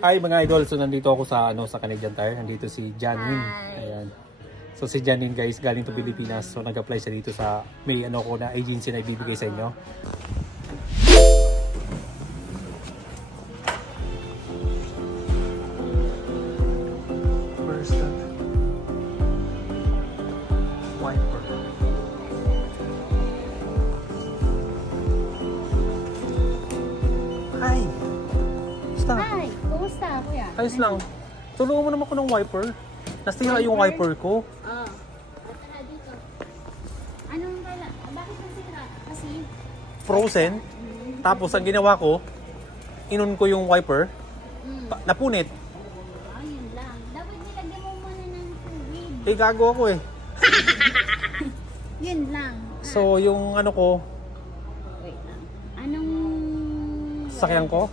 Hi mga idol, so nandito ako sa sa Canadian Tire. Nandito si Janine. Ayan. So si Janine guys, galing to Pilipinas. So nag-apply siya dito sa may ko na agency na ibibigay sa inyo. Where's that? Wiper. Hi. Hi, kumusta kuya? Ayos lang. Tulungan mo naman ako ng wiper. Nasira yung wiper ko. Oo. Ito na dito. Anong kala? Bakit nasira? Kasi Frozen. Tapos ang ginawa ko, inon ko yung wiper. Napunit. Ayun lang. Dapat nilagyan mo muna ng tubig. Eh gago ako eh. Yun lang. So yung ko, Wait lang. Anong sakyan ko,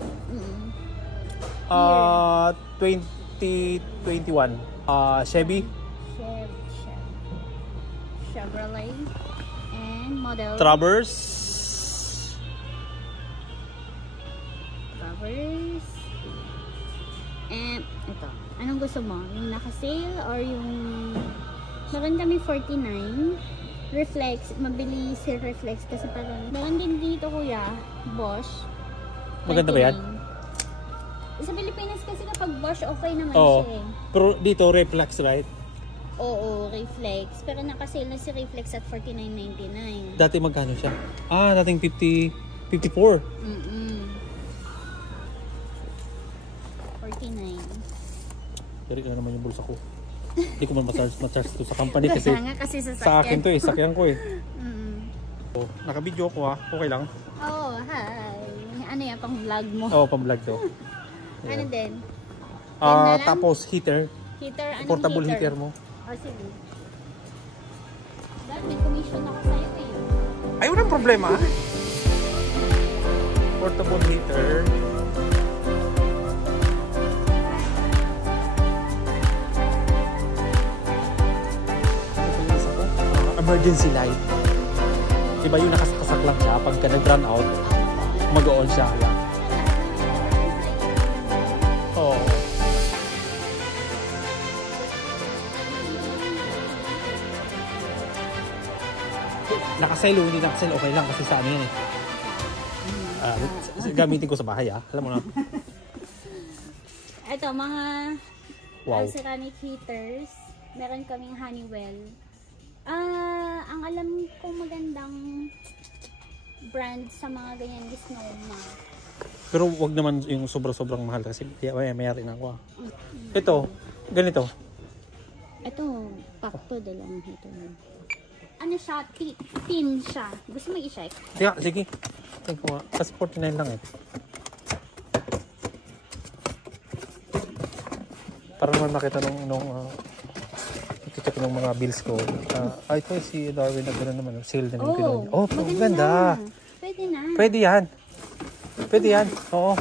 2021. Chevy. Chevrolet. And model. Traverse. And ito. Anong gusto mo? Yung naka-sale or yung meron kami 49. Reflex. Mabilis yung reflex kasi parang meron din dito kuya. Bosch. Maganda ba yan? Sa Pilipinas kasi kapag Bosch okay naman Oo. siya eh. Pero dito reflex, right? Oo, reflex. Pero naka-sale na si reflex at $49.99. Dati magkano siya? Dating 54. 49. Pero ikaw naman yung bulsa ko. Hindi ko man ma-charge to sa company kasi Kaya nga kasi sa akin to eh, sakyan ko eh. So, naka-video ko okay lang? Oh, hi. Ano yan, pang vlog mo? Oo, pang-vlog to. Ano din? Tapos heater. Heater, anong Portable heater mo. Oh, sige. Dahil may commission ako sa'yo eh. Ay, walang problema. Portable heater. Emergency light. Diba yung nakasasak lang siya? Pagka nag-run out, mag-on siya. Oo. Nakaselo, hindi nakaselo. Okay lang kasi sa ano yan eh. Gamitin ko sa bahay Alam mo na. Ito, mga Wow. ceramic heaters. Meron kaming Honeywell. Ang alam kong magandang brand sa mga ganyan is Noma. Pero wag naman yung sobrang mahal kasi mayari na ako. Ito, ganito. Ito, pakto dalawang heater. Ano siya? Thin siya. Gusto mo i-check? Yeah, sige. Tingnan ko. Kasi 49 lang eh. Para naman makita nakita ko ng mga bills ko. Ito si Darwin na gano'n naman. Sale din yung kinuha niya. Oh, ganda. Pwede na. Pwede yan. Pwede yan. Oo.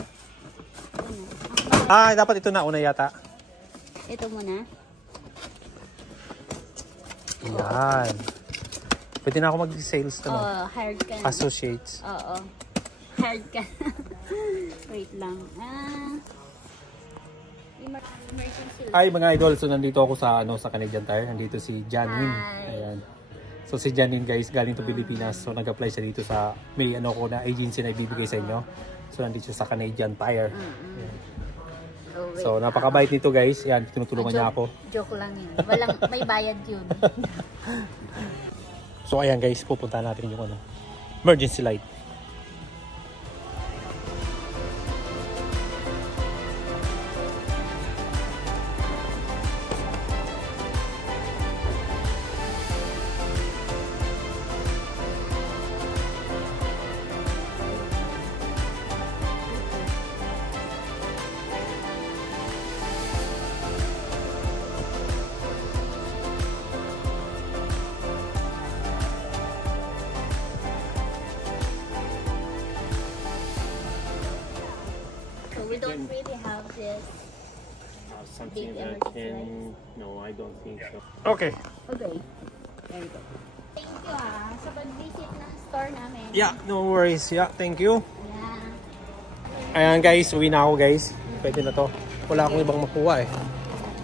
Dapat ito na una yata. Ito muna. Yan. Pwede na ako mag-sales to. Hired ka na. Associates. Oo. Hired ka na. Wait lang. Emergency. Hi mga idol, so nandito ako sa sa Canadian Tire. Nandito si Janine. Ayan. So si Janine guys, galing to Pilipinas. So nag-apply siya dito sa may ko na agency na ibibigay sa inyo. So nandito siya sa Canadian Tire. So napakabait nito guys. Yan, tinutulungan niya ako. Joke lang yun. May bayad yun. So ayan guys, pupunta natin yung emergency light. We don't really have this something big that emergency can... No, I don't think so. Okay. Okay. There you go. Thank you sa pag-visit ng store namin. Yeah, no worries. Yeah, thank you. Yeah. Ayan guys, uwi na ako guys. pwede na to. Wala akong ibang makuha eh.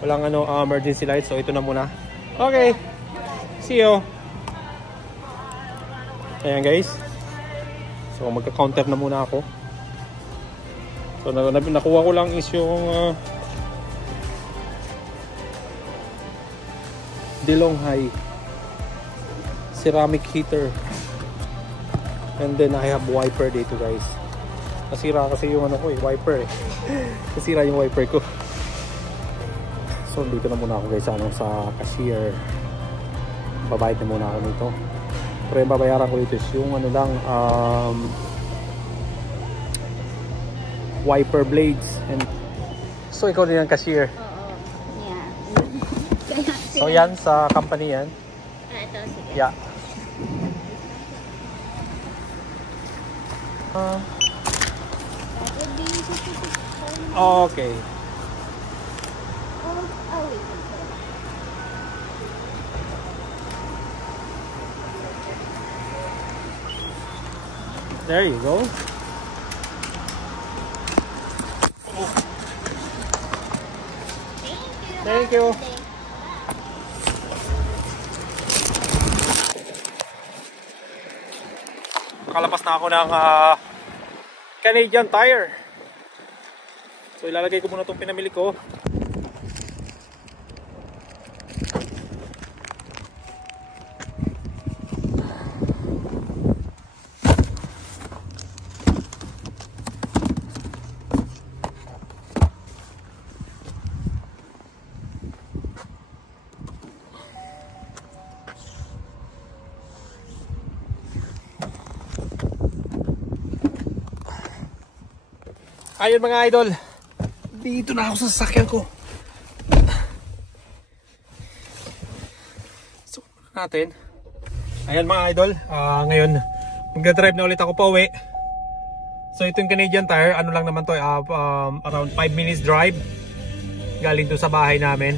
Walang emergency light, so ito na muna. Okay, see you. Ayan guys, so magka-counter na muna ako. So nakuha ko lang is yung Delonghi ceramic heater, and then I have wiper dito guys. Nasira kasi yung ko wiper eh. Nasira yung wiper ko. So dito na muna ako guys sa cashier. Babayad na muna ako nito. Pero yung babayaran ko dito is yung wiper blades. And so ikaw din ang cashier. Oo. Yeah. So yan sa company yan. Ito, sige. Yeah. Okay. There you go. Thank you. Nakalabas na ako ng Canadian Tire. So ilalagay ko muna itong pinamili ko. Ayun mga idol, dito na ako sa sasakyan ko. So natin. Ayan mga idol, ngayon magdadrive na ulit ako pa uwi. So ito yung Canadian Tire, ano lang naman to, around 5 minutes drive galing to sa bahay namin.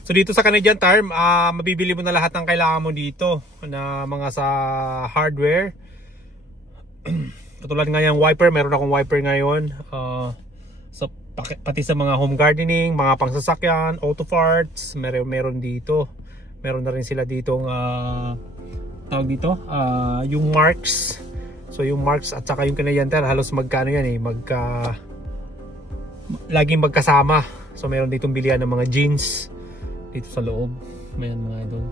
So dito sa Canadian Tire, mabibili mo na lahat ng kailangan mo dito na mga sa hardware. Katulad nga yung wiper, meron akong wiper ngayon. So pati sa mga home gardening, mga pangsasakyan, auto parts, meron dito. Meron na rin sila ditong tawag dito, yung Marks. So yung Marks at saka yung Canadian Tire, halos magkano yan eh, laging magkasama. So meron ditong bilihan ng mga jeans dito sa loob. Ayan mga idol.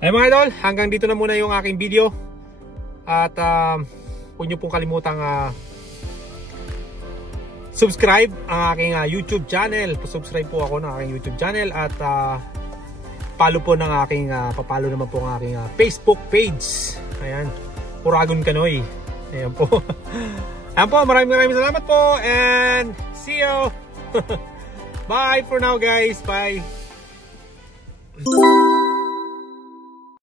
Ay mga idol, hanggang dito na muna yung aking video. At huwag nyo pong kalimutang subscribe ang aking YouTube channel. Subscribe po ako ng aking YouTube channel. At follow po ng aking papalo naman po ang aking Facebook page. Ayan, Uragon Kanoy. Ayan po. Ayan po, maraming salamat po. And see you. Bye for now guys. Bye.